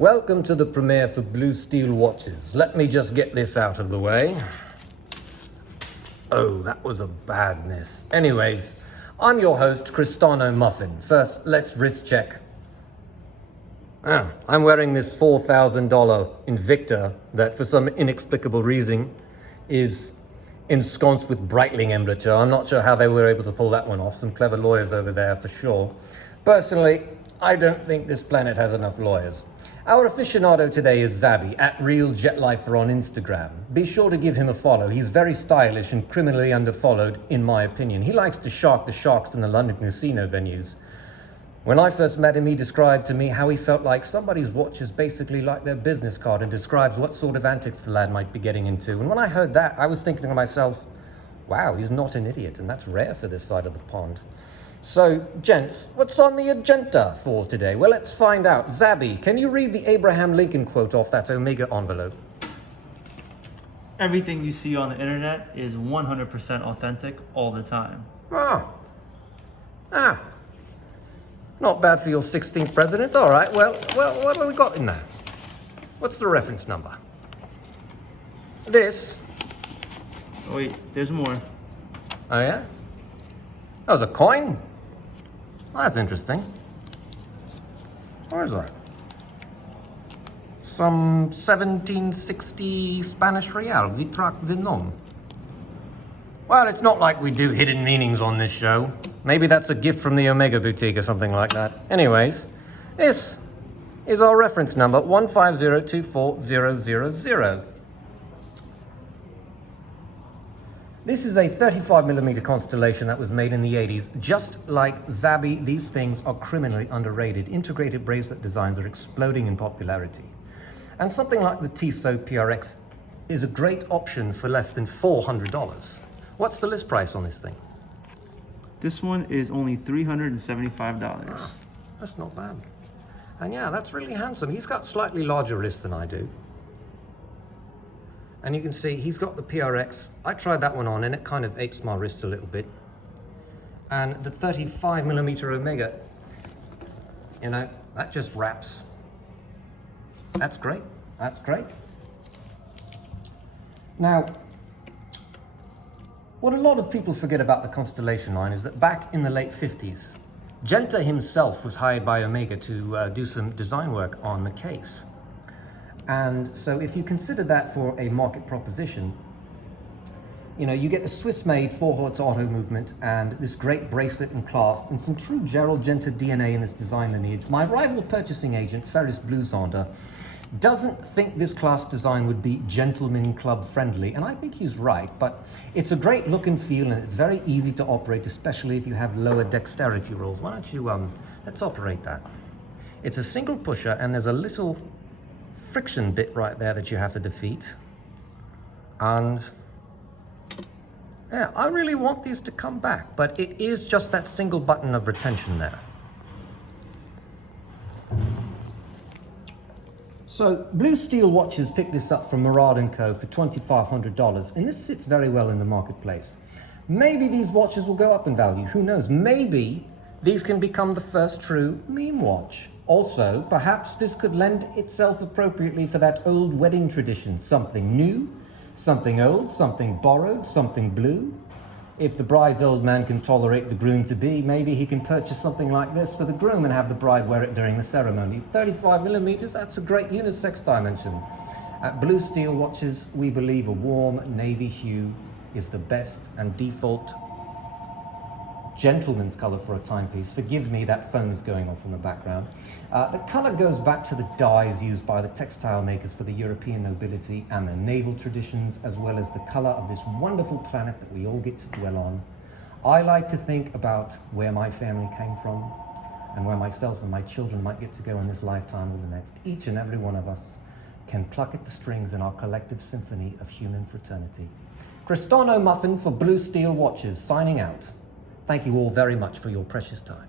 Welcome to the premiere for Blue Steel watches. Let me just get this out of the way. Oh, that was a bad miss. Anyways, I'm your host, Cristano Muffin. First, let's wrist check. I'm wearing this $4,000 Invicta that for some inexplicable reason is ensconced with Breitling emblemature. I'm not sure how they were able to pull that one off. Some clever lawyers over there for sure. Personally, I don't think this planet has enough lawyers. Our aficionado today is Zabby, at RealJetLifer on Instagram. Be sure to give him a follow. He's very stylish and criminally underfollowed, in my opinion. He likes to shark the sharks in the London casino venues. When I first met him, he described to me how he felt like somebody's watch is basically like their business card and describes what sort of antics the lad might be getting into. And when I heard that, I was thinking to myself, wow, he's not an idiot, and that's rare for this side of the pond. So, gents, what's on the agenda for today? Well, let's find out. Zabby, can you read the Abraham Lincoln quote off that Omega envelope? Everything you see on the internet is 100% authentic all the time. Not bad for your 16th president. All right, well, what have we got in there? What's the reference number? This. Oh wait, there's more. Oh, yeah? That was a coin? Well, that's interesting. Where is that? Some 1760 Spanish real, Vitrac Vinom. Well, it's not like we do hidden meanings on this show. Maybe that's a gift from the Omega Boutique or something like that. Anyways, this is our reference number, 1502400. This is a 35mm Constellation that was made in the 80s. Just like Zabby, these things are criminally underrated. Integrated bracelet designs are exploding in popularity. And something like the Tissot PRX is a great option for less than $400. What's the list price on this thing? This one is only $375. That's not bad. And yeah, that's really handsome. He's got slightly larger wrists than I do. And you can see he's got the PRX. I tried that one on and it kind of aches my wrist a little bit. And the 35mm Omega, you know, that just wraps. That's great. That's great. Now, what a lot of people forget about the Constellation line is that back in the late 50s, Genta himself was hired by Omega to do some design work on the case. And so if you consider that for a market proposition, you know, you get the Swiss-made 4-Hertz auto movement and this great bracelet and clasp and some true Gerald Genta DNA in this design lineage. My rival purchasing agent, Ferris Blousander, doesn't think this class design would be gentleman club friendly, and I think he's right, but it's a great look and feel and it's very easy to operate, especially if you have lower dexterity rolls. Why don't you, let's operate that. It's a single pusher and there's a little friction bit right there that you have to defeat. And yeah, I really want these to come back, but it is just that single button of retention there. So Blue Steel Watches picked this up from Murad & Co. for $2,500, and this sits very well in the marketplace. Maybe these watches will go up in value, who knows? Maybe these can become the first true meme watch. Also, perhaps this could lend itself appropriately for that old wedding tradition. Something new, something old, something borrowed, something blue. If the bride's old man can tolerate the groom-to-be, maybe he can purchase something like this for the groom and have the bride wear it during the ceremony. 35mm, that's a great unisex dimension. At Blue Steel Watches, we believe a warm navy hue is the best and default gentleman's color for a timepiece. Forgive me, that phone is going off in the background. The color goes back to the dyes used by the textile makers for the European nobility and their naval traditions, as well as the color of this wonderful planet that we all get to dwell on. I like to think about where my family came from and where myself and my children might get to go in this lifetime or the next. Each and every one of us can pluck at the strings in our collective symphony of human fraternity. Cristano Muffin for Blue Steel Watches, signing out. Thank you all very much for your precious time.